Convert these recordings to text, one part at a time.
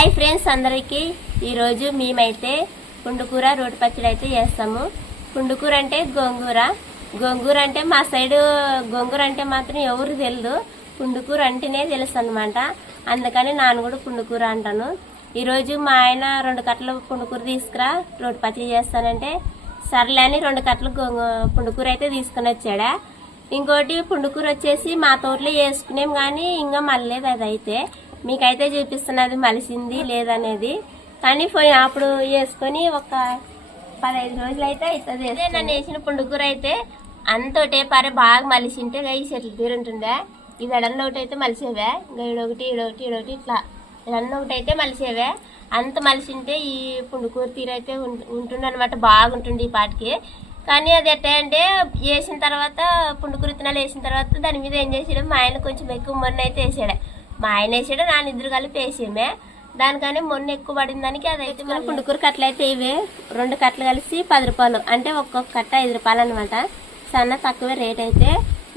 Hi friends అందరికీ. ఈరోజు మేమైతే పుండుకూర రోటి పచ్చడి అయితే చేస్తాము. పుండుకూర అంటే గోంగూర. గోంగూర అంటే మా సైడు గోంగూర అంటే మాత్రం ఎవరు తెలియదు పుండుకూర అంటేనే తెలుసు అనమాట అందుకని నాన్న కూడా పుండుకూర అంటాను. ఈరోజు మా ఆయన రెండు కట్టలు పుండుకూర తీసుకురా రోటి పచ్చడి చేస్తానంటే సర్లే అని రెండు కట్టలు పుండుకూర అయితే తీసుకొని వచ్చాడా. ఇంకోటి పుండుకూర వచ్చేసి మా తోటలో వేసుకునేం కానీ ఇంకా మళ్ళలేదు అది అయితే మీకైతే చూపిస్తున్నది మలిసింది లేదనేది. కానీ పోయి అప్పుడు వేసుకొని ఒక పదహైదు రోజులు అయితే అవుతుంది అదే నన్ను వేసిన పుండుకూర అయితే అంతోటే పరే బాగా మలిసింటే ఈ చెట్లు తీరుంటుండే ఇవి ఎడల్లో ఒకటి అయితే మలిసేవే. ఇంకా ఈడొకటి ఈడొకటి ఈడొకటి ఇట్లా. ఇవన్నీ ఒకటి అయితే మలిసేవే. అంత మలిసింటే ఈ పుండుకూర తీరు అయితే ఉంటుండే అనమాట బాగుంటుంది ఈ పాటికి. కానీ అది ఎట్టా అంటే వేసిన తర్వాత పుండుకూర విత్తనాలు వేసిన తర్వాత దాని మీద ఏం చేసాడు మా ఆయన కొంచెం ఎక్కువ మొన్న అయితే వేసాడు. మా ఆయన వేసాడు నాన్న ఇద్దరు కలిపి వేసామే. దానికని మొన్న ఎక్కువ పడిన దానికి అదైతే మన పుండుకూర కట్టలు అయితే ఇవే. రెండు కట్టలు కలిసి పది రూపాయలు. అంటే ఒక్కొక్క కట్ట ఐదు రూపాయలు అనమాట సన్న తక్కువే రేట్ అయితే.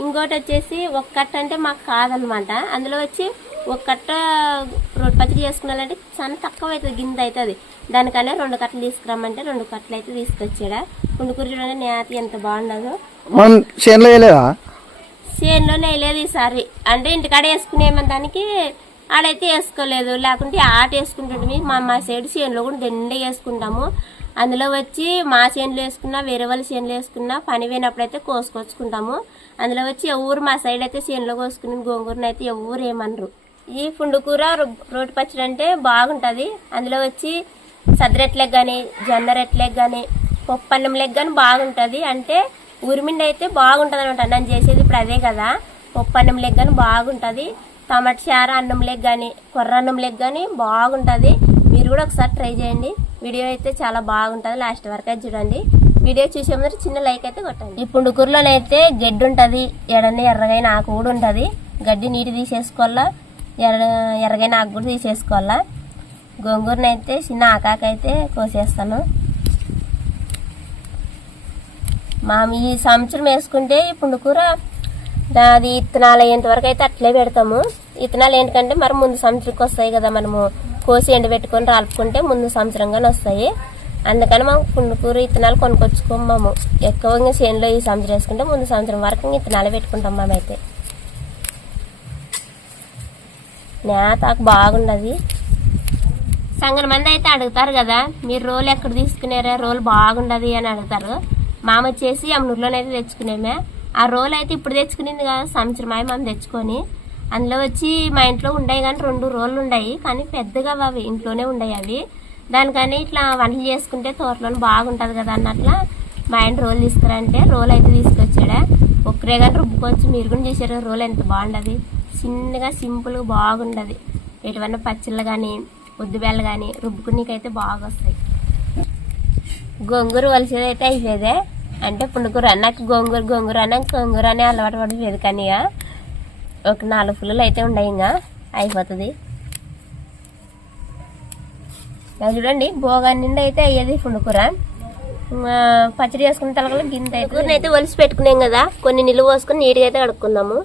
ఇంకోటి వచ్చేసి ఒక కట్ట అంటే మాకు కాదనమాట అందులో వచ్చి ఒక కట్ట రోడ్డు పచ్చడి చేసుకున్నాలంటే సన్న తక్కువ అవుతుంది గింత అవుతుంది దానికనే రెండు కట్టలు తీసుకురమ్మంటే రెండు కట్టలు అయితే తీసుకొచ్చాడా. పుండుకూర చూడండి నేతి ఎంత బాగుండదు. మనం చేనులో వేయలేదా? చేనులోనే వేయలేదు ఈసారి అంటే ఇంటికాడ వేసుకునేమో దానికి ఆడైతే వేసుకోలేదు. లేకుంటే ఆట వేసుకుంటుంటే మా మా సైడ్ చేనులో కూడా దండే వేసుకుంటాము. అందులో వచ్చి మా చేనులో వేసుకున్నా వేరే వాళ్ళ చేనులో వేసుకున్నా పని పోయినప్పుడు అయితే కోసుకొచ్చుకుంటాము. అందులో వచ్చి ఎవరు మా సైడ్ అయితే చేనులో కోసుకుని గోంగూరని అయితే ఎవరు ఏమనరు. ఈ పుండుకూర రొ- రోటి పచ్చడి అంటే బాగుంటుంది. అందులో వచ్చి సద్దరెట్లకు కానీ జొన్న రెట్లకు కానీ పప్పు అన్నం కానీ బాగుంటుంది. అంటే ఉరిమిండి అయితే బాగుంటుంది అనమాట నేను చేసేది ఇప్పుడు అదే కదా. పప్పు అన్నం లెగ్ కానీ బాగుంటుంది. టమాటా చార అన్నం లెగ్ కానీ కొర్ర అన్నం లెగ్ కానీ బాగుంటుంది. మీరు కూడా ఒకసారి ట్రై చేయండి. వీడియో అయితే చాలా బాగుంటుంది. లాస్ట్ వరకు అయితే చూడండి. వీడియో చూసే ముందు చిన్న లైక్ అయితే కొట్టండి. ఈ పుండుకూరలోనైతే గడ్డి ఉంటుంది. ఎడని ఎర్రగైన ఆకు కూడా ఉంటుంది. గడ్డి నీటి తీసేసుకోవాలా? ఎర్ర ఎర్రగైన ఆకు కూడా తీసేసుకోవాలా? గోంగూరనైతే చిన్న ఆకాకైతే కోసేస్తాను. మాము ఈ సంవత్సరం వేసుకుంటే ఈ పుండుకూర అది ఇత్తనాలు అయ్యేంత వరకు అయితే అట్లే పెడతాము. ఇత్తనాలు ఏంటంటే మరి ముందు సంవత్సరంకి వస్తాయి కదా మనము. కోసి ఎండబెట్టుకొని రాలుపుకుంటే ముందు సంవత్సరంగానే వస్తాయి. అందుకని మనం పుండుకూర ఇత్తనాలు కొనుక్కొచ్చుకోము ఎక్కువగా చేనులో ఈ సంవత్సరం వేసుకుంటే ముందు సంవత్సరం వరకు ఇత్తనాలు పెట్టుకుంటాం మేమైతే. నేతాకు బాగుండదు. సంగన మంది అయితే అడుగుతారు కదా మీరు రోలు ఎక్కడ తీసుకున్నారా రోలు బాగుండదు అని అడుగుతారు. మామ వచ్చేసి అమ్మనూరులోనైతే తెచ్చుకునేమే. ఆ రోలు అయితే ఇప్పుడు తెచ్చుకునింది కదా సంవత్సరం అయి మనం తెచ్చుకొని. అందులో వచ్చి మా ఇంట్లో ఉండే కానీ రెండు రోళ్ళు ఉన్నాయి కానీ పెద్దగా అవి ఇంట్లోనే ఉన్నాయి అవి. దానికని ఇట్లా వంటలు చేసుకుంటే తోటలో బాగుంటుంది కదా అన్నట్లా మా ఆయన రోలు తీసుకురంటే రోలు అయితే తీసుకొచ్చాడా. ఒక్కరే కానీ రుబ్బుకోవచ్చు మీరు కూడా చేశారు రోలు ఎంత బాగుండదు. చిన్నగా సింపుల్గా బాగుండదు. ఎటువంటి పచ్చళ్ళు కానీ ఉద్దిబెళ్ళు కానీ రుబ్బుకునికైతే బాగా వస్తాయి. గోంగూర వలిసేది అయితే అయిపోయేదే. అంటే పుండుకూర నాకు గోంగూర గోంగూర నాకు గోంగూర అనే అలవాటు పడిపోయేది కానీ ఇక ఒక నాలుగు పుల్లలు అయితే ఉన్నాయి ఇంకా అయిపోతుంది. చూడండి బోగా నిండా అయితే అయ్యేది పుణుకూర పచ్చడి చేసుకున్న తలకలు గింత అయితే అయితే ఒలిసి పెట్టుకున్నాం కదా కొన్ని నిలువ పోసుకొని నీట్గా అయితే కడుక్కుందాము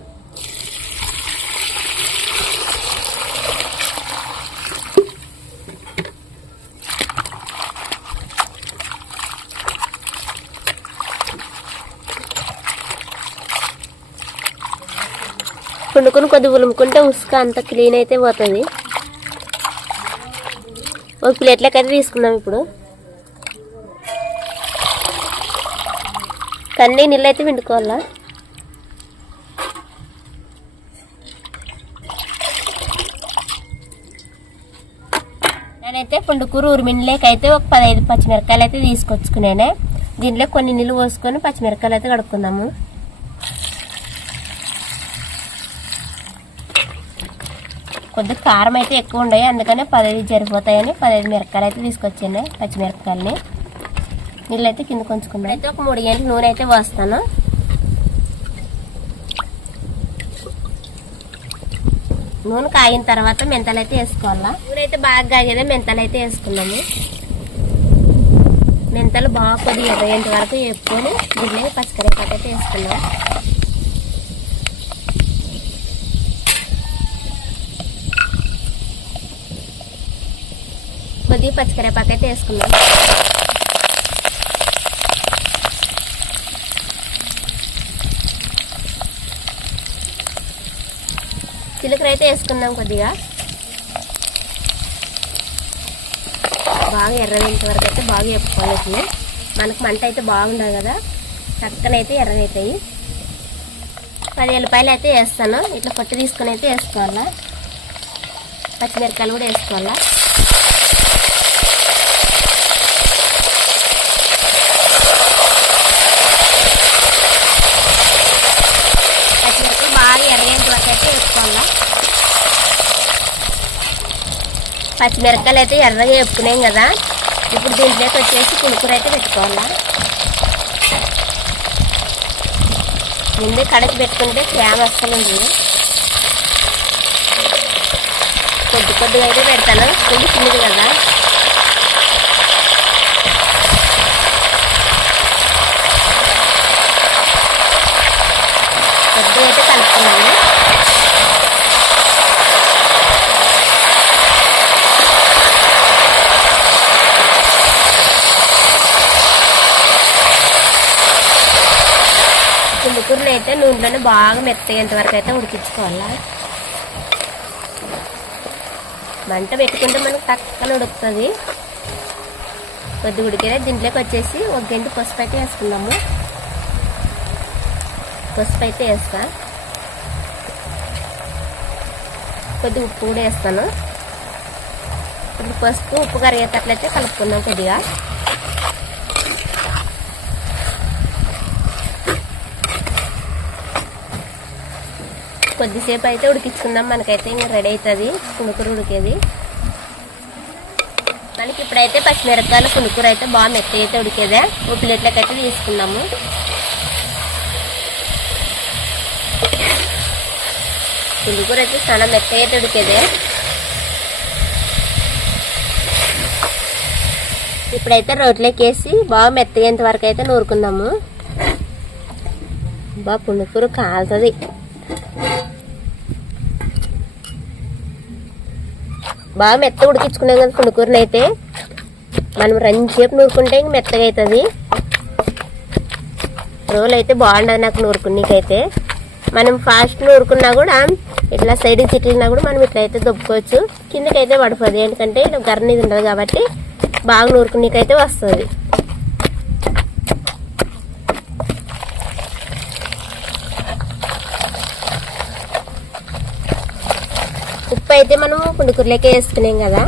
వండుకొని కొద్ది ఉలుముకుంటే ఉసుక అంత క్లీన్ అయితే పోతుంది. ఒక ప్లేట్లోకి అయితే తీసుకుందాం ఇప్పుడు. కన్నీ నీళ్ళు అయితే పిండుకోవాలా? నేనైతే పుండుకూర ఉరిమిన్లేకైతే అయితే ఒక పదహైదు పచ్చిమిరకాయలు అయితే తీసుకొచ్చుకున్నానే దీంట్లో కొన్ని నీళ్ళు పోసుకొని పచ్చిమిరకాయలు అయితే కడుక్కుందాము. కొద్దిగా కారం అయితే ఎక్కువ ఉండవు అందుకనే పదహైదు సరిపోతాయని పదహైదు మిరపకాయలు అయితే తీసుకొచ్చాను పచ్చిమిరపకాయలని. నీళ్ళు అయితే కింద కొంచుకున్నాను. అయితే ఒక మూడు గంటలు నూనె అయితే పోస్తాను. నూనె కాగిన తర్వాత మెంతలు అయితే వేసుకోవాలా? నూనె అయితే బాగా కాగేదే మెంతలు అయితే వేసుకున్నాము మెంతలు బాగా కొద్దిగా ఎర్రగంట వరకు వేపుకొని దీన్ని పచ్చికరేపాకు అయితే వేసుకున్నాం కొద్దిగా పచ్చికరేపాకు అయితే వేసుకుందాం చిలుకర అయితే వేసుకుందాం కొద్దిగా. బాగా ఎర్రనేంత వరకు అయితే బాగా వేపుకోవాలి మనకు మంట అయితే బాగుండదు కదా. చక్కనైతే ఎర్రనైతాయి. పది ఎల్లిపాయలు అయితే వేస్తాను. ఇట్లా పొట్టు తీసుకొని అయితే వేసుకోవాలా. పచ్చిమిరపకాయలు కూడా వేసుకోవాలా పచ్చిమిరపకాయలు బాగా ఎర్రగేంత వరకు అయితే వేసుకోవాలా? పచ్చిమిరపకాయలు అయితే ఎర్రగా వేపుకున్నాం కదా ఇప్పుడు దీంట్లోకి వచ్చేసి పులుకూర అయితే పెట్టుకోవాలా? ముందే కడకి పెట్టుకుంటే తేమ అస్సలు ఉంది కొద్ది కొద్దిగా అయితే పెడతాను కుండి చిన్నది కదా. కొద్దిగా అయితే కలుపుకున్నాను. అయితే నూనెలోనే బాగా మెత్తగేంత వరకు అయితే ఉడికించుకోవాలా? మంట పెట్టుకుంటే మనకు తక్కువ ఉడుకుతుంది. కొద్ది ఉడికేదే దీంట్లోకి వచ్చేసి ఒక గంట పసుపు అయితే వేసుకున్నాము పసుపు అయితే వేస్తా. కొద్ది ఉప్పు కూడా వేస్తాను. ఇప్పుడు పసుపు ఉప్పు కరిగేటట్లయితే కలుపుకుందాం కొద్దిగా. కొద్దిసేపు అయితే ఉడికించుకుందాం. మనకైతే ఇంకా రెడీ అవుతుంది పుణుకూర ఉడికేది. మనకి ఇప్పుడైతే పచ్చిమిరపకాయలు పుణుకూర అయితే బాగా మెత్త అయితే ఉడికేదే. ఓ ప్లేట్లకి అయితే తీసుకుందాము. పుణుకూర అయితే చాలా మెత్త అయితే ఉడికేదే. ఇప్పుడైతే రోట్లోకి వేసి బాగా మెత్తగేంత వరకు అయితే నూరుకుందాము. బాగా పుణుకూర కాలుతుంది. బాగా మెత్త ఉడికించుకున్నాం కదా పుణుకూరని అయితే. మనం రంజేపు నూరుకుంటే ఇంక మెత్తగా అవుతుంది రోలు అయితే బాగుండదు నాకు నూరుకున్నీకైతే మనం ఫాస్ట్ నూరుకున్నా కూడా ఇట్లా సైడ్ చిట్లినా కూడా మనం ఇట్లా అయితే దొబ్బుకోవచ్చు. కిందకైతే పడిపోదు ఎందుకంటే ఇట్లా గర్నీది ఉండదు కాబట్టి బాగా నూరుకున్నీకైతే వస్తుంది ఉప్పు అయితే మనం పుండుకూరలోకే వేసుకున్నాం కదా?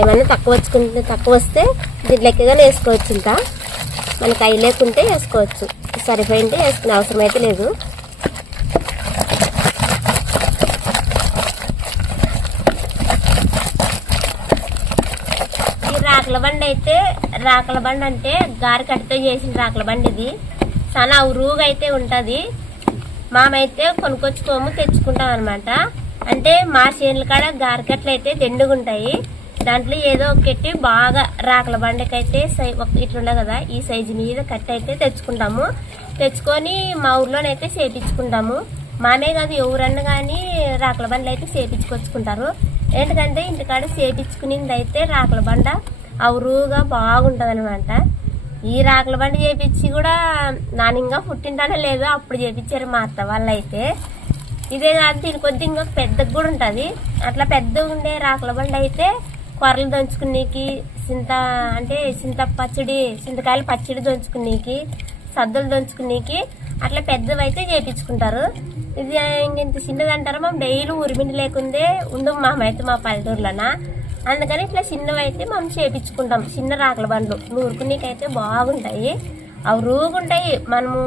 ఏమన్నా తక్కువ వచ్చుకుంటే తక్కువ వస్తే దీంట్లోకిగానే వేసుకోవచ్చు ఇంకా. మనకి అయి లేకుంటే వేసుకోవచ్చు. సరిపోయింటే వేసుకునే అవసరం అయితే లేదు. ఈ రాకల బండి అయితే రాకల బండి అంటే గారి కట్టితో చేసిన రాకల బండి ఇది. చాలా ఉరువుగా అయితే ఉంటుంది. మామైతే కొనుక్కొచ్చుకోము తెచ్చుకుంటాం అనమాట అంటే మా చేనుల కాడ గారికట్లు అయితే దండుగుంటాయి. దాంట్లో ఏదో ఒకటి బాగా రాకల బండకైతే సై ఒక కదా ఈ సైజు మీద కట్ అయితే తెచ్చుకుంటాము. తెచ్చుకొని మా ఊర్లోనైతే చేపించుకుంటాము. మామే కాదు ఎవరన్నా కానీ రాకల బండ్లు అయితే చేపించుకొచ్చుకుంటారు. ఎందుకంటే ఇంటికాడ చేపించుకునింది అయితే రాకల బండ అవురుగా బాగుంటుంది అనమాట ఈ రాకల బండి చేపించి కూడా నానింగా పుట్టింటానో లేదు అప్పుడు చేపించారు మా అత్త వాళ్ళు అయితే ఇదే కాదు దీని కొద్ది ఇంకొక పెద్దగా కూడా ఉంటుంది. అట్లా పెద్ద ఉండే రాకల బండి అయితే కొరలు దంచుకునేకి చింత అంటే చింత పచ్చడి చింతకాయలు పచ్చడి దంచుకునేకి సద్దులు దంచుకునేకి అట్లా పెద్దవి అయితే చేపించుకుంటారు. ఇది ఇంత చిన్నది అంటారు మేము? డైలీ ఉరిమిండి లేకుందే ఉండం మామైతే మా పల్లెటూరులోన. అందుకని ఇట్లా చిన్నవి అయితే మనం చేపించుకుంటాం. చిన్న రాకల బండ్లు. నూరుకునేకైతే బాగుంటాయి. అవి రూగుంటాయి మనము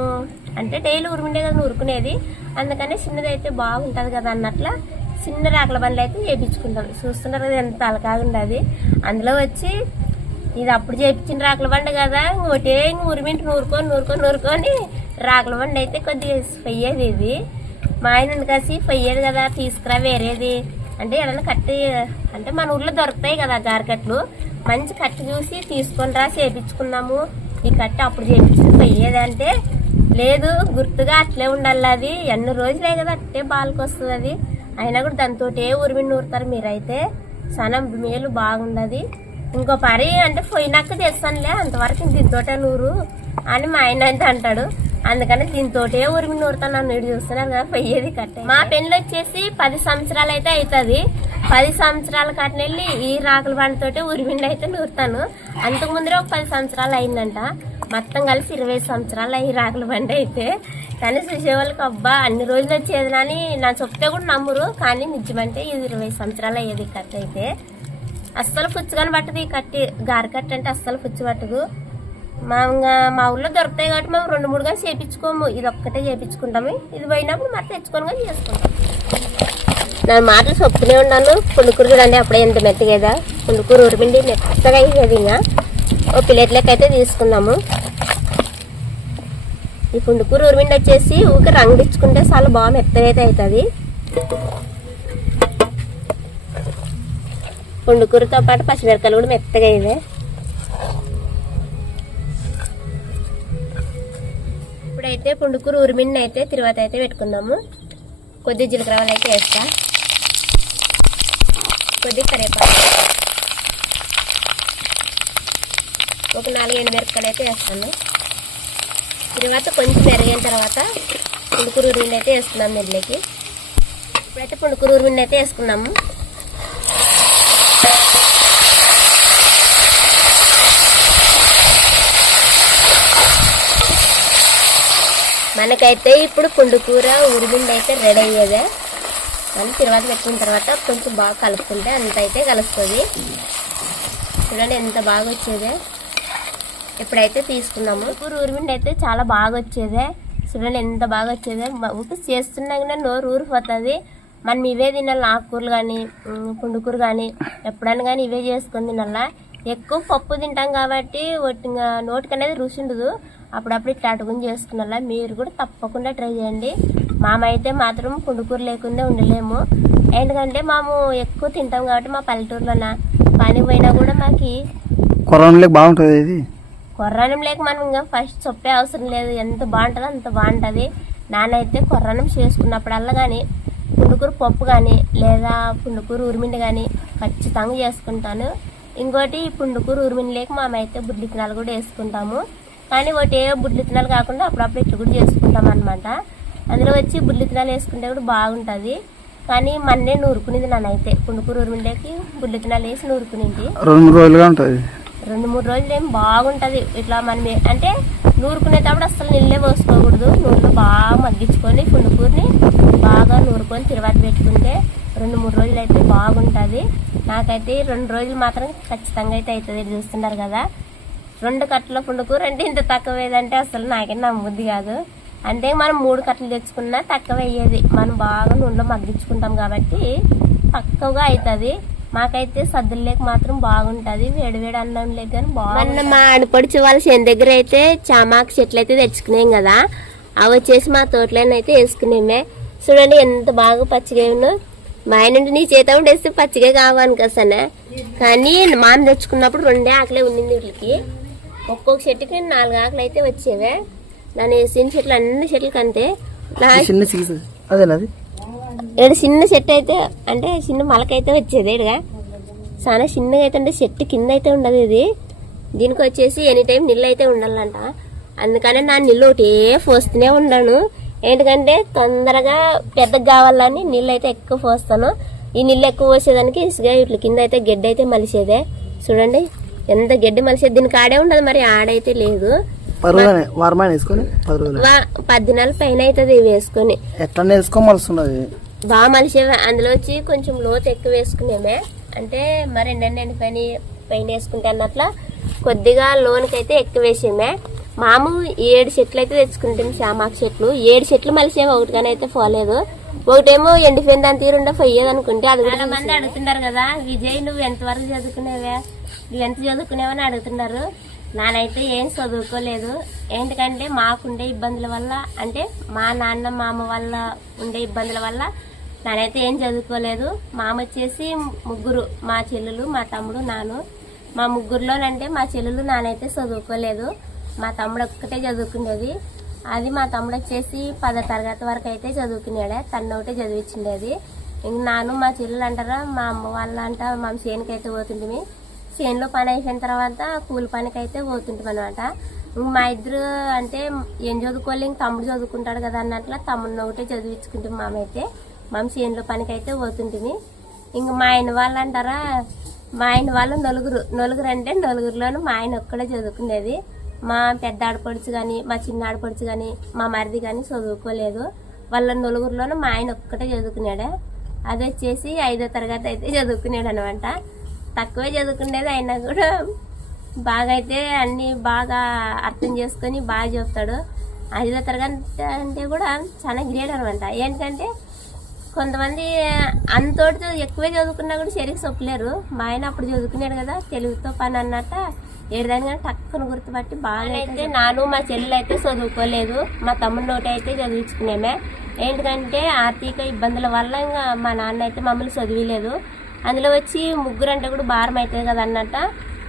అంటే డైలీ ఉరిమిండే కదా నూరుకునేది అందుకనే చిన్నది అయితే బాగుంటుంది కదా అన్నట్ల చిన్న రాకల బండ్లు అయితే చేపించుకుంటాం. చూస్తున్నారు కదా ఎంత తలకాగుండది అందులో వచ్చి ఇది అప్పుడు చేపించిన రాకల బండ కదా ఒకటే ఉరిమింటి నూరుకొని నూరుకొని నూరుకొని రాకల బండి అయితే కొద్దిగా పొయ్యేది ఇది. మా ఆయన కలిసి పొయ్యేది కదా తీసుకురా వేరేది. అంటే ఏదైనా కట్టి అంటే మన ఊర్లో దొరుకుతాయి కదా గారకట్లు మంచి కట్టు చూసి తీసుకొని రా చేపించుకున్నాము ఈ కట్ట అప్పుడు చేపించి పొయ్యేది అంటే లేదు గుర్తుగా అట్లే ఉండాలి అది. ఎన్ని రోజులే కదా అట్టే బాలకు వస్తుంది అది. అయినా కూడా దాంతో ఉరిమి నూరుతారు మీరైతే. సనం మేలు బాగుండదు. ఇంకో పరి అంటే పోయినాక తెస్తానులే అంతవరకు దీంతోటే నూరు అని మా ఆయన అయితే అంటాడు. అందుకని దీంతోటే ఉరిమి నూరుతాను నన్ను ఇటు చూస్తున్నారు కదా పోయేది కట్టే. మా పెళ్ళి వచ్చేసి పది సంవత్సరాలు అయితే అవుతుంది. పది సంవత్సరాల కట్నెళ్ళి ఈ రాకుల బండితోటే ఉరిమిండి అయితే నూరుతాను. అంతకు ముందరే ఒక పది సంవత్సరాలు అయిందంట. మొత్తం కలిసి ఇరవై సంవత్సరాలు అయ్యి రాకుల బండి అయితే. కానీ చూసేవాళ్ళకి అబ్బా అన్ని రోజులు వచ్చేది అని నా చెప్తే కూడా నమ్మరు. కానీ నిజమంటే ఇది ఇరవై సంవత్సరాలు అయ్యేది కట్ అయితే. అస్సలు పుచ్చుకొని పట్టదు ఈ కట్టి. గారి కట్ట అంటే అస్సలు పుచ్చు పట్టదు. మా మా ఊళ్ళో దొరుకుతాయి కాబట్టి మేము రెండు మూడుగా చేపించుకోము. ఇది ఒక్కటే చేపించుకుంటాము. ఇది పోయినప్పుడు మరి తెచ్చుకొని కానీ చేసుకుంటాం. నా మాటలు చెప్పుకునే ఉన్నాను. పుండుకూరు చూడండి అప్పుడే ఎంత మెత్తగేదా. పుండుకూరు ఉరిపిండి మెత్తగా అయ్యేది ఇంకా. ఓ ప్లేట్ లెక్క అయితే తీసుకున్నాము ఈ పుండుకూరు ఉరిమిండి వచ్చేసి ఊరికి రంగు ఇచ్చుకుంటే చాలా బాగా మెత్తగా అయితే అవుతుంది. పుండుకూరతో పాటు పచ్చిమిరకాయలు కూడా మెత్తగా ఇదే ఇప్పుడైతే పుండుకూరు ఉరిమిండి అయితే తిరువాత అయితే పెట్టుకుందాము కొద్ది జీలకర్రలు అయితే వేస్తా. కొద్ది కరేపాకు ఒక నాలుగు ఎండుమిరపకాయలు అయితే వేస్తాను. తర్వాత కొంచెం పెరిగిన తర్వాత పుండుకూర ఉరిమిండి అయితే వేస్తున్నాము నెల్లికి ఇప్పుడైతే పుండుకూరు ఉరుమిండి అయితే వేసుకున్నాము. మనకైతే ఇప్పుడు పుండుకూర ఉరిమిండి అయితే రెడీ అయ్యేదే. అని తర్వాత పెట్టిన తర్వాత కొంచెం బాగా కలుపుకుంటే అంత అయితే కలుస్తుంది. చూడండి ఎంత బాగా వచ్చేదే. ఇప్పుడైతే తీసుకున్నాము ఊరు ఊరిమిండి అయితే చాలా బాగా వచ్చేదే. చూడండి ఎంత బాగా వచ్చేదే. ఊరికి చేస్తున్నాకనే నోరు ఊరిపోతుంది. మనం ఇవే తినాలి ఆకుకూరలు కానీ పుండుకూర కానీ ఎప్పుడైనా కానీ ఇవే చేసుకుని తినాలా. ఎక్కువ పప్పు తింటాం కాబట్టి నోటికి అనేది రుచి ఉండదు. అప్పుడప్పుడు ఇట్లా అటుకుని చేసుకున్నలా మీరు కూడా తప్పకుండా ట్రై చేయండి. మామ అయితే మాత్రం పుండుకూర లేకుండా ఉండలేము. ఎందుకంటే మేము ఎక్కువ తింటాం కాబట్టి మా పల్లెటూరులోన? పని పోయినా కూడా మాకు కొరంలోకి బాగుంటుంది ఇది? కొర్రనం లేక మనం ఇంకా ఫస్ట్ చెప్పే అవసరం లేదు. ఎంత బాగుంటుందో అంత బాగుంటుంది. నానైతే కొర్రనం చేసుకున్నప్పుడల్లా కానీ పుండుకూర పప్పు కానీ లేదా పుండుకూర ఉరిమిండి కానీ ఖచ్చితంగా చేసుకుంటాను. ఇంకోటి పుండుకూర ఉరిమిండి లేక మేమైతే బుడ్లి తినాలు కూడా వేసుకుంటాము. కానీ ఒకటి ఏ బుడ్లి కాకుండా అప్పుడప్పుడు ఇట్లా కూడా చేసుకుంటాం అనమాట అందులో వచ్చి బుడ్లి వేసుకుంటే కూడా బాగుంటుంది. కానీ మన్నే నూరుకునేది నన్నైతే పుండుకూర ఉరిమిండేకి బుడ్లి తినాలు వేసి నూరుకునేది. రెండు మూడు రోజులుగా ఉంటుంది. రెండు మూడు రోజులు ఏం బాగుంటది. ఇట్లా మనం అంటే నూరుకునేటప్పుడు అసలు నీళ్ళే పోసుకోకూడదు. నూనెలో బాగా మగ్గించుకొని పుండుకూరిని బాగా నూరుకొని తిరువాత పెట్టుకుంటే రెండు మూడు రోజులు అయితే బాగుంటుంది. నాకైతే రెండు రోజులు మాత్రం ఖచ్చితంగా అయితే అవుతుంది. చూస్తున్నారు కదా. రెండు కట్టల పుండుకు అంటే ఇంత తక్కువ ఏదంటే అసలు నాకే నమ్ముద్ది కాదు. అంటే మనం మూడు కట్టలు తెచ్చుకున్నా తక్కువ అయ్యేది మనం బాగా నూనెలో మగ్గించుకుంటాం కాబట్టి తక్కువగా అవుతుంది మాకైతే సద్దులు లేక మాత్రం బాగుంటుంది. వేడి అన్నం లేక కానీ మొన్న మా ఆడపడిచి వాళ్ళ చేను దగ్గర అయితే చామాకు చెట్లు అయితే తెచ్చుకునేం కదా అవి వచ్చేసి మా తోటలోనైతే వేసుకునేమే. చూడండి ఎంత బాగా పచ్చిగా మా ఆయన నుండి నీ చేత ఉండేస్తే పచ్చిగా కావాను కదా సనే. కానీ మామ తెచ్చుకున్నప్పుడు రెండే ఆకలే ఉండింది వీళ్ళకి. ఒక్కొక్క చెట్టుకి నాలుగు ఆకులు అయితే వచ్చేవే. దాని వేసిన చెట్లు అన్ని చెట్లు కంటే నా చిన్న సీజన్ అదేనా అది? ఇక్కడ చిన్న చెట్టు అయితే అంటే చిన్న మొలకైతే వచ్చేది ఇడగా చాలా చిన్నగా అయితే ఉండే చెట్టు కింద అయితే ఉండదు ఇది. దీనికి వచ్చేసి ఎనీ టైం నీళ్ళు అయితే ఉండాలంట. అందుకని నా నీళ్ళు ఒకటే పోస్తూనే ఉన్నాను ఎందుకంటే తొందరగా పెద్దగా కావాలని నీళ్ళు అయితే ఎక్కువ పోస్తాను. ఈ నీళ్ళు ఎక్కువ పోసేదానికి ఇసుక ఇట్ల కింద అయితే గడ్డి అయితే మలిసేదే. చూడండి. ఎంత గడ్డి మలిసేది దీనికి ఆడే ఉండదు మరి ఆడైతే లేదు. పది దినాల పైన అవుతుంది ఇవి వేసుకొని. ఎట్లా వేసుకో మలుస్తున్నది? బాగా మలిసేవే? అందులో వచ్చి కొంచెం లోతు ఎక్కువ వేసుకునేమే. అంటే మరి ఎండండి ఎండిపోయిన పైన వేసుకుంటే అన్నట్ల కొద్దిగా లోనికి అయితే ఎక్కువ వేసేమే. మాము ఏడు చెట్లు అయితే తెచ్చుకుంటాం శామాకు చెట్లు. ఏడు చెట్లు మలిసేవి ఒకటిగానే అయితే పోలేదు. ఒకటేమో ఎండిపోయిన దాని తీరుండా పోయేది అనుకుంటే అది చాలా మంది అడుగుతున్నారు కదా విజయ్ నువ్వు ఎంతవరకు చదువుకునేవే? నువ్వు ఎంత చదువుకునేవని అడుగుతున్నారు. నానైతే ఏం చదువుకోలేదు. ఎందుకంటే మాకుండే ఇబ్బందుల వల్ల అంటే మా నాన్న మామ వల్ల ఉండే ఇబ్బందుల వల్ల నానైతే ఏం చదువుకోలేదు. మామ వచ్చేసి ముగ్గురు మా చెల్లెలు మా తమ్ముడు నాను. మా ముగ్గురులోనంటే మా చెల్లెలు నానైతే చదువుకోలేదు. మా తమ్ముడు ఒక్కటే చదువుకునేది. అది మా తమ్ముడు వచ్చేసి పదో తరగతి వరకు అయితే చదువుకునేడే. తను ఒకటే చదివించిండేది. ఇంక నాను మా చెల్లెలు అంటారా మా అమ్మ వాళ్ళ అంట మా చేనుకైతే పోతుంటిమి. చేనులో పని అయిపోయిన తర్వాత కూలి పనికి అయితే పోతుంటాం అనమాట మా ఇద్దరు అంటే ఏం చదువుకోవాలి ఇంక తమ్ముడు చదువుకుంటాడు కదా అన్నట్ల తమ్ముడిని ఒకటే చదివించుకుంటాం మామైతే. మేము చేనులో పనికి అయితే పోతుంటుంది ఇంక మా ఆయన వాళ్ళు అంటారా మా ఆయన వాళ్ళు నలుగురు నలుగురు అంటే నలుగురిలోనూ మా ఆయన ఒక్కడే చదువుకునేది. మా పెద్ద ఆడపడుచు కానీ మా చిన్న ఆడపడుచు కానీ మా మరిది కానీ చదువుకోలేదు. వాళ్ళ నలుగురిలోనూ మా ఆయన ఒక్కటే చదువుకున్నాడే. అది వచ్చేసి ఐదో తరగతి అయితే చదువుకున్నాడు అనమాట తక్కువే చదువుకునేది అయినా కూడా బాగా అయితే అన్ని బాగా అర్థం చేసుకొని బాగా చెప్తాడు ఐదో తరగతి అంటే కూడా చాలా గ్రేట్ అనమాట ఏంటంటే కొంతమంది అంతోటితో ఎక్కువే చదువుకున్నా కూడా సరిగ్గా చెప్పలేరు మా ఆయన అప్పుడు చదువుకున్నాడు కదా తెలుగుతో పని అన్నట్ట ఏడాదిగా టక్కున గుర్తుపట్టి బాగా అయితే నాను మా చెల్లెలు అయితే చదువుకోలేదు. మా తమ్ముడు నోటి అయితే చదివించుకునేమే ఏంటంటే ఆర్థిక ఇబ్బందుల వల్ల ఇంకా మా నాన్న అయితే మమ్మల్ని చదివిలేదు. అందులో వచ్చి ముగ్గురు అంటే కూడా భారం అవుతుంది కదా అన్నట్ట.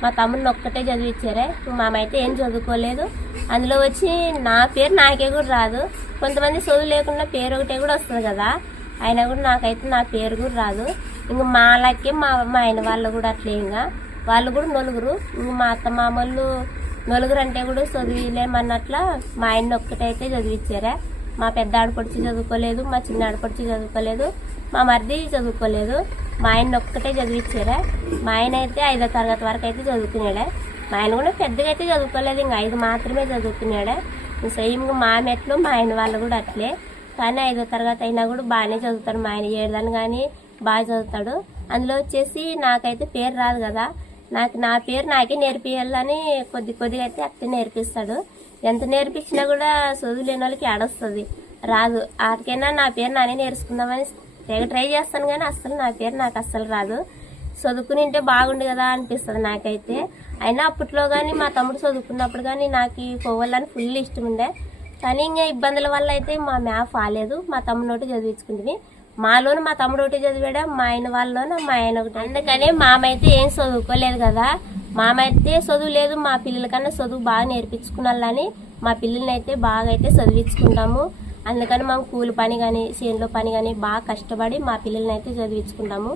మా తమ్ముడిని ఒక్కటే చదివించారే మామైతే ఏం చదువుకోలేదు. అందులో వచ్చి నా పేరు నాకే కూడా రాదు. కొంతమంది చదువు లేకుండా పేరు ఒకటే కూడా వస్తుంది కదా. అయినా కూడా నాకైతే నా పేరు కూడా రాదు. ఇంక మా అలాగే మా మా ఆయన వాళ్ళు కూడా అట్లే ఇంకా వాళ్ళు కూడా నలుగురు. ఇంక మా అత్త మామూలు నలుగురు అంటే కూడా చదివిలేమన్నట్ల మా ఆయన ఒక్కటైతే చదివించారా మా పెద్ద ఆడపడుచు చదువుకోలేదు మా చిన్న ఆడపడుచు చదువుకోలేదు మా మరిది చదువుకోలేదు. మా ఆయన ఒక్కటే చదివించారా మా ఆయన అయితే ఐదో తరగతి వరకు అయితే చదువుకున్నాడే మా ఆయన కూడా పెద్దగా అయితే చదువుకోలేదు ఇంకా ఐదు మాత్రమే చదువుకున్నాడే సేమ్ మా మెట్లు మా ఆయన వాళ్ళు కూడా అట్లే. కానీ ఐదో తరగతి అయినా కూడా బాగానే చదువుతాడు. మా ఆయన ఏడుదని కానీ బాగా చదువుతాడు. అందులో వచ్చేసి నాకైతే పేరు రాదు కదా. నాకు నా పేరు నాకే నేర్పియాలని కొద్ది కొద్దిగా అయితే అత్తే నేర్పిస్తాడు. ఎంత నేర్పించినా కూడా చదువు లేని వాళ్ళకి ఆడొస్తుంది రాదు. ఆటికైనా నా పేరు నానే నేర్చుకుందామని తెగ ట్రై చేస్తాను కానీ అస్సలు నా పేరు నాకు అస్సలు రాదు. చదువుకుని ఉంటే బాగుండు కదా అనిపిస్తుంది నాకైతే. అయినా అప్పట్లో కానీ మా తమ్ముడు చదువుకున్నప్పుడు కానీ నాకు ఈ పోవాలని ఫుల్ ఇష్టం ఉండే. కానీ ఇంకా ఇబ్బందుల వల్ల అయితే మా మ్యాప్ రాలేదు మా తమ్ముడు నోటి చదివించుకుంటుంది మాలోను మా తమ్ముడు ఒకటి చదివాడు? మా ఆయన వాళ్ళలోనూ? మా ఆయన ఒకటి. అందుకని మామైతే ఏం చదువుకోలేదు కదా. మామైతే చదువు లేదు మా పిల్లలకన్నా చదువు బాగా నేర్పించుకున్నాళ్ళని మా పిల్లల్ని అయితే బాగా అయితే చదివించుకుంటాము. అందుకని మేము కూలి పని కానీ చేనులో పని కానీ బాగా కష్టపడి మా పిల్లల్ని అయితే చదివించుకుంటాము.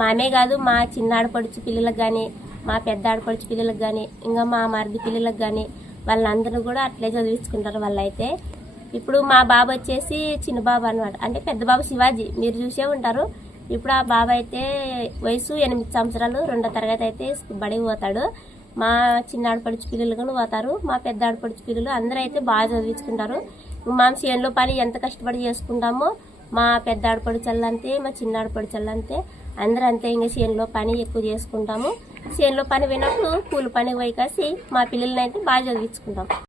మామే కాదు మా చిన్న ఆడపడుచు పిల్లలకు కానీ మా పెద్ద ఆడపడుచు పిల్లలకు కానీ ఇంకా మా మరిది పిల్లలకు కానీ వాళ్ళందరూ కూడా అట్లే చదివించుకుంటారు వాళ్ళైతే. ఇప్పుడు మా బాబు వచ్చేసి చిన్న బాబు అనమాట అంటే పెద్ద బాబు శివాజీ. మీరు చూసే ఉంటారు. ఇప్పుడు ఆ బాబు అయితే వయసు ఎనిమిది సంవత్సరాలు రెండో తరగతి అయితే బడికి పోతాడు. మా చిన్న ఆడపడుచు పిల్లలు కూడా పోతారు. మా పెద్ద ఆడపడుచు పిల్లలు అందరూ అయితే బాగా చదివించుకుంటారు. మా చేనులో పని ఎంత కష్టపడి చేసుకుంటామో మా పెద్ద ఆడపడుచల్లంతే మా చిన్న ఆడపడుచల్లంతే అందరూ అంతే ఇంకా చేనులో పని ఎక్కువ చేసుకుంటాము. చేనులో పని పోయినప్పుడు కూలి పని పోయి కాసి మా పిల్లల్ని అయితే బాగా చదివించుకుంటాం.